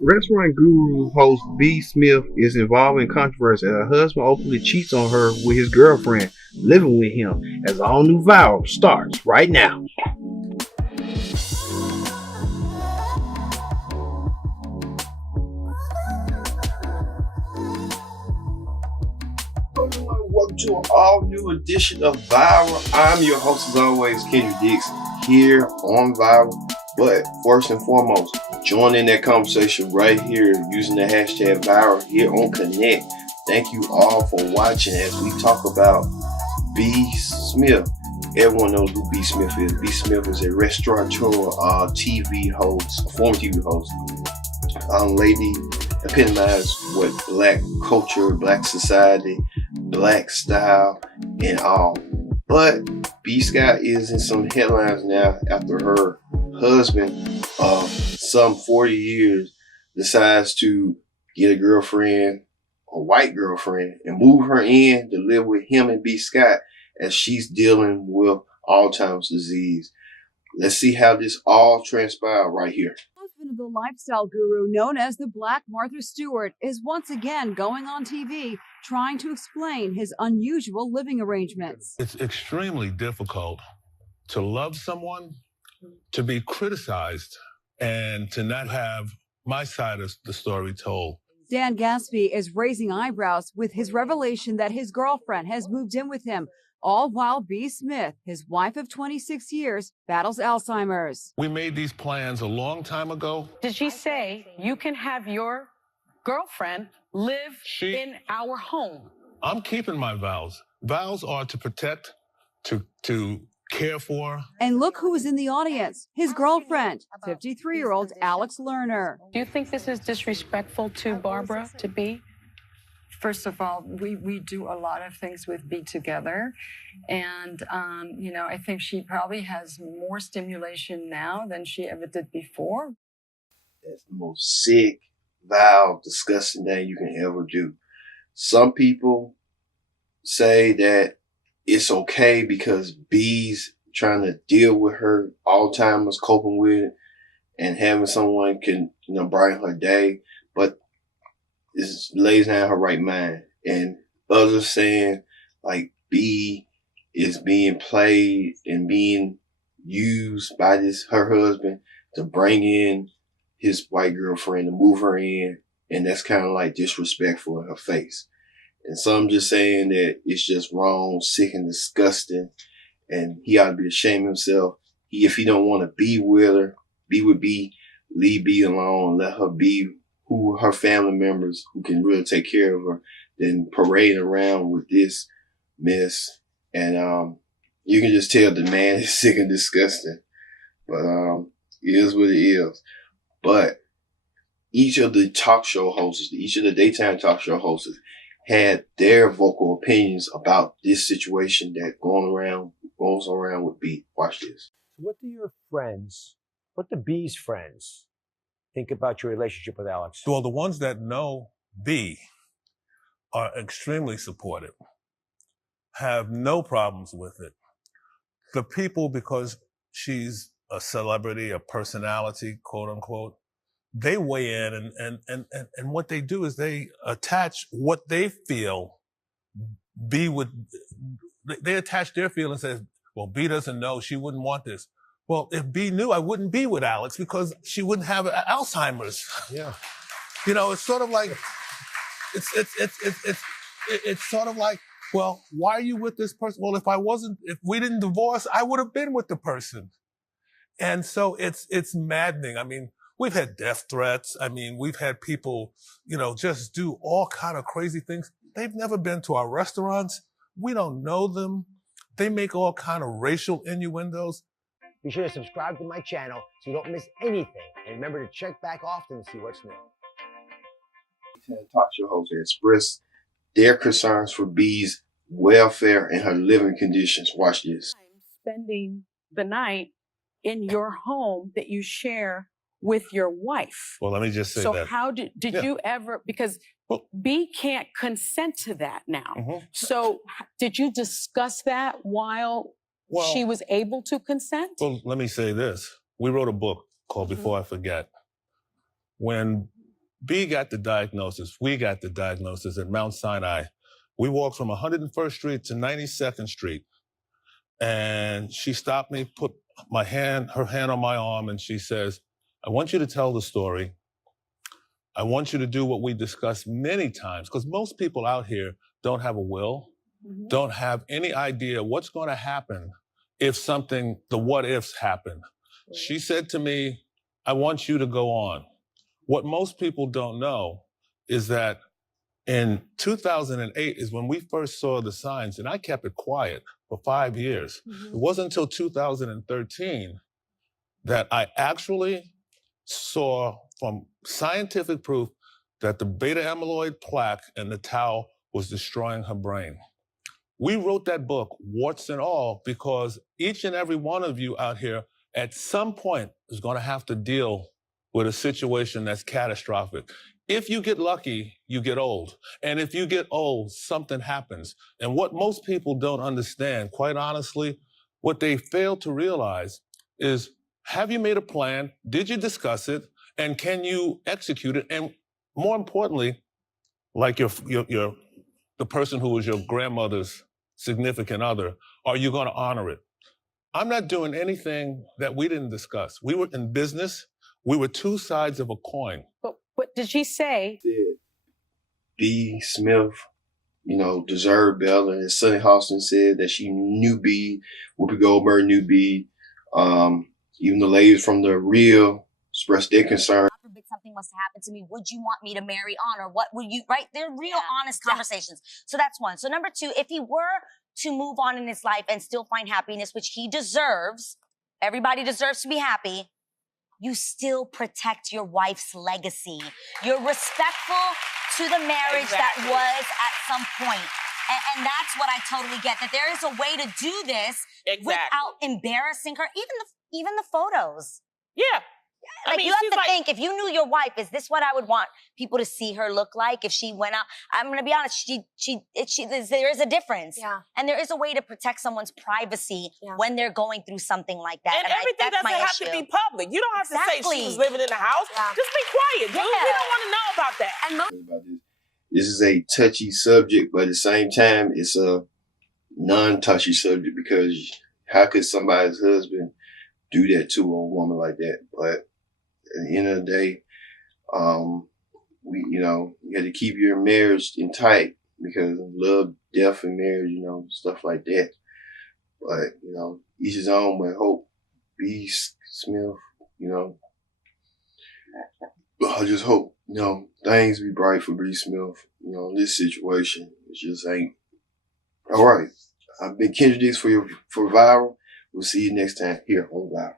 Restaurant guru host Bsmith is involved in controversy as her husband openly cheats on her with his girlfriend living with him as all new vow starts right now. Welcome to an all-new edition of Viral. I'm your host, as always, Kendrick Dix, here on Viral. But first and foremost, join in that conversation right here using the hashtag Viral here on Connect. Thank you all for watching as we talk about Bsmith. Everyone knows who Bsmith is. Bsmith is a restaurateur, TV host, a former TV host. Lady epitomized what black culture, black society, black style, and all. But B. Scott is in some headlines now after her husband of some 40 years decides to get a girlfriend, a white girlfriend, and move her in to live with him and B. Scott as she's dealing with Alzheimer's disease. Let's see how this all transpired right here. Husband of the lifestyle guru known as the Black Martha Stewart is once again going on TV trying to explain his unusual living arrangements. It's extremely difficult to love someone, to be criticized, and to not have my side of the story told. Dan Gasby is raising eyebrows with his revelation that his girlfriend has moved in with him, all while Bsmith, his wife of 26 years, battles Alzheimer's. We made these plans a long time ago. Did she say you can have your girlfriend live in our home? I'm keeping my vows. Vows are to protect, to care for. And look who is in the audience, his girlfriend, 53-year-old Alex Lerner. Do you think this is disrespectful to Barbara, to be? First of all, we do a lot of things with B together. And, I think she probably has more stimulation now than she ever did before. That's the most sick, vile, disgusting thing you can ever do. Some people say that it's okay because B's trying to deal with her Alzheimer's, coping with it, and having someone can, brighten her day. But it lays down her right mind. And others saying like B is being played and being used by her husband to bring in his white girlfriend to move her in. And that's kind of like disrespectful in her face. And some just saying that it's just wrong, sick and disgusting. And he ought to be ashamed of himself. If he don't want to be with her, be with B, leave B alone, let her be who her family members who can really take care of her, then parading around with this mess. And you can just tell the man is sick and disgusting. But it is what it is. But each of the talk show hosts, each of the daytime talk show hosts had their vocal opinions about this situation that goes around with B. Watch this. What do B's friends think about your relationship with Alex? Well, the ones that know B are extremely supportive, have no problems with it. The people, because she's a celebrity, a personality, quote unquote, they weigh in and what they do is they attach what they feel B would, they attach their feelings as, well, B doesn't know, she wouldn't want this. Well, if B knew, I wouldn't be with Alex because she wouldn't have Alzheimer's. Yeah. It's sort of like, it's sort of like, well, why are you with this person? Well, if we didn't divorce, I would have been with the person. And so it's maddening. I mean, we've had death threats. I mean, we've had people, just do all kind of crazy things. They've never been to our restaurants. We don't know them. They make all kind of racial innuendos. Be sure to subscribe to my channel so you don't miss anything. And remember to check back often to see what's new. Talk show hosts express their concerns for B's welfare and her living conditions. Watch this. Spending the night in your home that you share with your wife. Well, let me just say so that. So how did you ever, because B can't consent to that now. Mm-hmm. So did you discuss that while she was able to consent? Well, let me say this. We wrote a book called Before I Forget. When B got the diagnosis, we got the diagnosis at Mount Sinai. We walked from 101st Street to 92nd Street. And she stopped me, put her hand on my arm, and she says, I want you to tell the story. I want you to do what we discussed many times, because most people out here don't have a will, don't have any idea what's going to happen if the what ifs happen. She said to me, I want you to go on. What most people don't know is that in 2008 is when we first saw the signs, and I kept it quiet for 5 years. It wasn't until 2013 that I actually saw from scientific proof that the beta amyloid plaque in the tau was destroying her brain. We wrote that book, warts and all, because each and every one of you out here at some point is going to have to deal with a situation that's catastrophic. If you get lucky, you get old. And if you get old, something happens. And what most people don't understand, quite honestly, what they fail to realize is, have you made a plan? Did you discuss it? And can you execute it? And more importantly, like the person who was your grandmother's significant other, are you going to honor it? I'm not doing anything that we didn't discuss. We were in business. We were two sides of a coin. But did she say? B. Smith, deserved better. And Sonny Austin said that she knew B. Whoopi Goldberg knew B. Even the ladies from The Real expressed their concern. God forbid something was to happen to me. Would you want me to marry on, or what would you? Right? They're real, honest conversations. So that's one. So number two, if he were to move on in his life and still find happiness, which he deserves, everybody deserves to be happy. You still protect your wife's legacy. You're respectful to the marriage that was at some point. And that's what I totally get, that there is a way to do this without embarrassing her. Even the photos. Yeah. Like, you have to think, if you knew your wife, is this what I would want people to see her look like if she went out? I'm going to be honest, there is a difference. Yeah. And there is a way to protect someone's privacy when they're going through something like that. And everything doesn't have to be public. You don't have to say she was living in the house. Yeah. Just be quiet, dude. We don't want to know about that. And this is a touchy subject, but at the same time, it's a non-touchy subject, because how could somebody's husband do that to a woman like that? But at the end of the day, you got to keep your marriage in tight, because of love, death, and marriage, stuff like that. But, each his own. But hope B. Smith, I just hope, things be bright for B. Smith. This situation, it just ain't. All right. I've been Kendrick Dix for Viral. We'll see you next time here on Viral.